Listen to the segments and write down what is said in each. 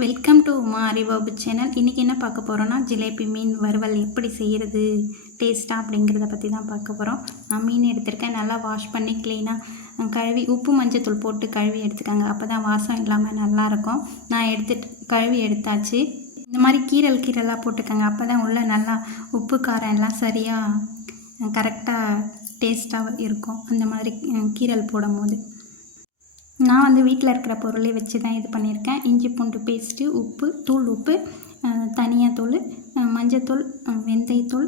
Welcome to Uma அறிவாபு channel இன்றைக்கி என்ன பார்க்க போகிறோன்னா ஜிலேபி மீன் வறுவல் எப்படி செய்கிறது டேஸ்ட்டாக அப்படிங்கிறத பற்றி தான் பார்க்க போகிறோம் நான் மீன் எடுத்திருக்கேன். நல்லா வாஷ் பண்ணி க்ளீனாக கழுவி உப்பு மஞ்சத்தூள் போட்டு கழுவி எடுத்துக்கோங்க. அப்போ தான் வாசம் இல்லாமல் நல்லாயிருக்கும் நான் எடுத்துட்டு கழுவி எடுத்தாச்சு. இந்த மாதிரி கீரல் கீரலாக போட்டுக்கோங்க. அப்போ தான் உள்ளே நல்லா உப்பு காரம் எல்லாம் சரியாக கரெக்டாக டேஸ்ட்டாக இருக்கும். அந்த மாதிரி கீரல் போடும் போது நான் வந்து வீட்டில் இருக்கிற பொருளே வச்சு தான் இது பண்ணியிருக்கேன். இஞ்சி பூண்டு பேஸ்ட்டு உப்பு தூள் உப்பு தனியாத்தூள் மஞ்சத்தூள் வெந்தயத்தூள்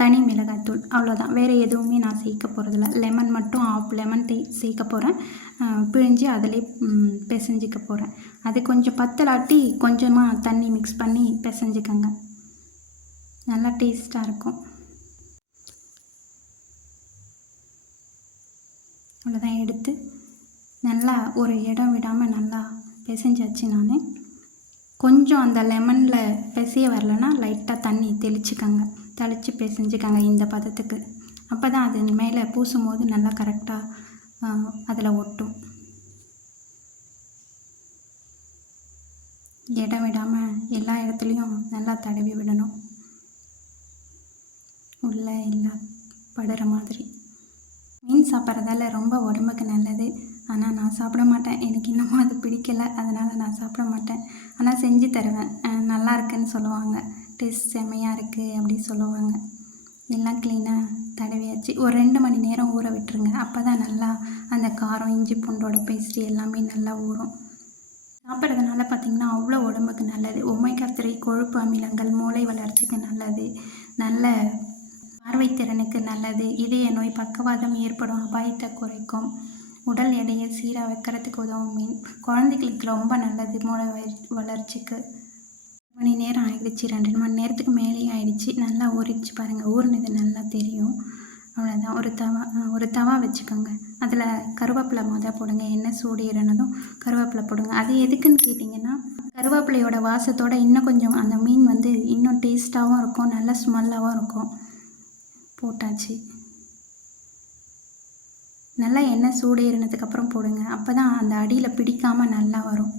தனி மிளகாய்த்தூள் அவ்வளோதான் வேறு எதுவுமே நான் சேர்க்க போகிறதில்ல லெமன் மட்டும் ஆஃப் லெமன் தே சேர்க்க போகிறேன் பிழிஞ்சு அதிலே பிசைஞ்சிக்க போகிறேன் அது கொஞ்சம் பத்தலாட்டி கொஞ்சமாக தண்ணி மிக்ஸ் பண்ணி பிசைஞ்சிக்கங்க. நல்லா டேஸ்ட்டாக இருக்கும். அவ்வளோதான் எடுத்து நல்லா ஒரு இடம் விடாமல் நல்லா பிசைஞ்சாச்சு நான். கொஞ்சம் அந்த லெமனில் பிசைய வரலன்னா லைட்டாக தண்ணி தெளிச்சுக்கோங்க. தெளித்து பிசைஞ்சுக்கோங்க இந்த பதத்துக்கு. அப்போ தான் அது மேலே பூசும் போது நல்லா கரெக்டாக அதில் ஒட்டும். இடம் விடாமல் எல்லா இடத்துலையும் நல்லா தடவி விடணும். உள்ளே எல்லாம் படுற மாதிரி. மீன் சாப்பிட்றதால ரொம்ப உடம்புக்கு நல்லது. ஆனால் நான் சாப்பிட மாட்டேன். எனக்கு இன்னமும் அது பிடிக்கல. அதனால் நான் சாப்பிட மாட்டேன். ஆனால் செஞ்சு தருவேன். நல்லா இருக்குன்னு சொல்லுவாங்க. டேஸ்ட் செம்மையாக இருக்குது அப்படின்னு சொல்லுவாங்க. எல்லாம் க்ளீனாக தடவியாச்சு. ஒரு ரெண்டு மணி நேரம் ஊற விட்டுருங்க. அப்போ தான் நல்லா அந்த காரம் இஞ்சி பூண்டோட பேஸ்ட்ரி எல்லாமே நல்லா ஊறும். சாப்பிட்றதுனால பார்த்திங்கன்னா அவ்வளோ உடம்புக்கு நல்லது. ஒமைகா த்ரீ கொழுப்பு அமிலங்கள் மூளை வளர்ச்சிக்கு நல்லது. நல்ல பார்வைத்திறனுக்கு நல்லது. இதய நோய் பக்கவாதம் ஏற்படும் அபாயத்தை குறைக்கும். உடல் எடையை சீராக வைக்கிறதுக்கு உதவும் மீன். குழந்தைகளுக்கு ரொம்ப நல்லது. மூளை வளர்ச்சிக்கு. மணி நேரம் ஆகிடுச்சு ரெண்டு மணி நேரத்துக்கு மேலேயே ஆகிடுச்சு நல்லா ஊறிடுச்சு பாருங்கள் ஊறினது நல்லா தெரியும். அவ்வளோதான் ஒரு தவா ஒரு தவா வச்சுக்கோங்க. அதில் கருவேப்பிலை மொதல் போடுங்க. எண்ணெய் சூடு கருவேப்பிலை போடுங்க. அது எதுக்குன்னு கேட்டிங்கன்னா கருவேப்பிலையோட வாசத்தோட இன்னும் கொஞ்சம் அந்த மீன் வந்து இன்னும் டேஸ்ட்டாகவும் இருக்கும். நல்ல ஸ்மெல்லாகவும் இருக்கும். போட்டாச்சு. நல்லா எண்ணெய் சூடு ஏறினதுக்கப்புறம் போடுங்க. அப்போ தான் அந்த அடியில் பிடிக்காமல் நல்லா வரும்.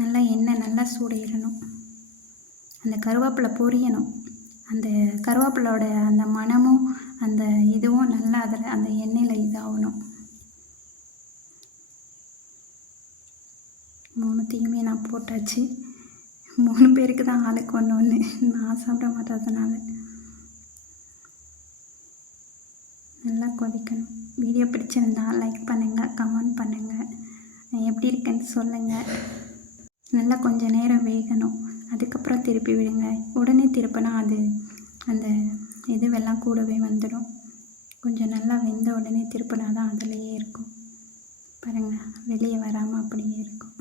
நல்லா எண்ணெய் நல்லா சூடு ஏறணும். அந்த கருவேப்பிலை பொரியணும். அந்த கருவேப்பிலோட அந்த மணமும் அந்த இதுவும் நல்லா அதில் அந்த எண்ணெயில் இதாகணும். மூணுத்தையுமே நான் போட்டாச்சு. மூணு பேருக்கு தான் ஆளுக்கு ஒன்று ஒன்று நான் சாப்பிட மாட்டேறதுனால நல்லா கொதிக்கணும். வீடியோ பிடிச்சிருந்தா லைக் பண்ணுங்கள் கமெண்ட் பண்ணுங்கள் எப்படி இருக்குன்னு சொல்லுங்கள் நல்லா கொஞ்ச நேரம் வேகணும். அதுக்கப்புறம் திருப்பி விடுங்க. உடனே திருப்பினா அது அந்த இதுவெல்லாம் கூடவே வந்துடும். கொஞ்சம் நல்லா வெந்த உடனே திருப்பினா தான் அதுலேயே இருக்கும். பாருங்கள் வெளியே வராமல் அப்படியே இருக்கும்.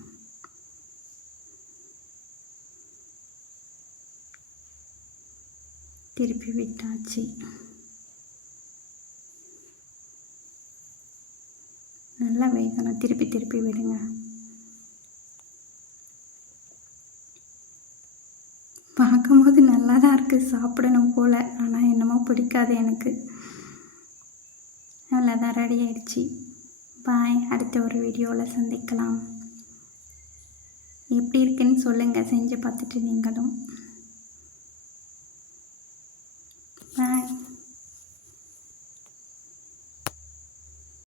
திருப்பி விட்டாச்சு. நல்லா வேகணும் திருப்பி திருப்பி விடுங்க. பார்க்கும்போது நல்லா தான் இருக்குது சாப்பிடணும் போல். ஆனால் என்னமோ பிடிக்காது எனக்கு. அவ்வளோதான் ரெடி ஆயிடுச்சு. பாய் அடுத்த ஒரு வீடியோவில் சந்திக்கலாம். எப்படி இருக்குன்னு சொல்லுங்கள் செஞ்சு பார்த்துட்டு நீங்களும்.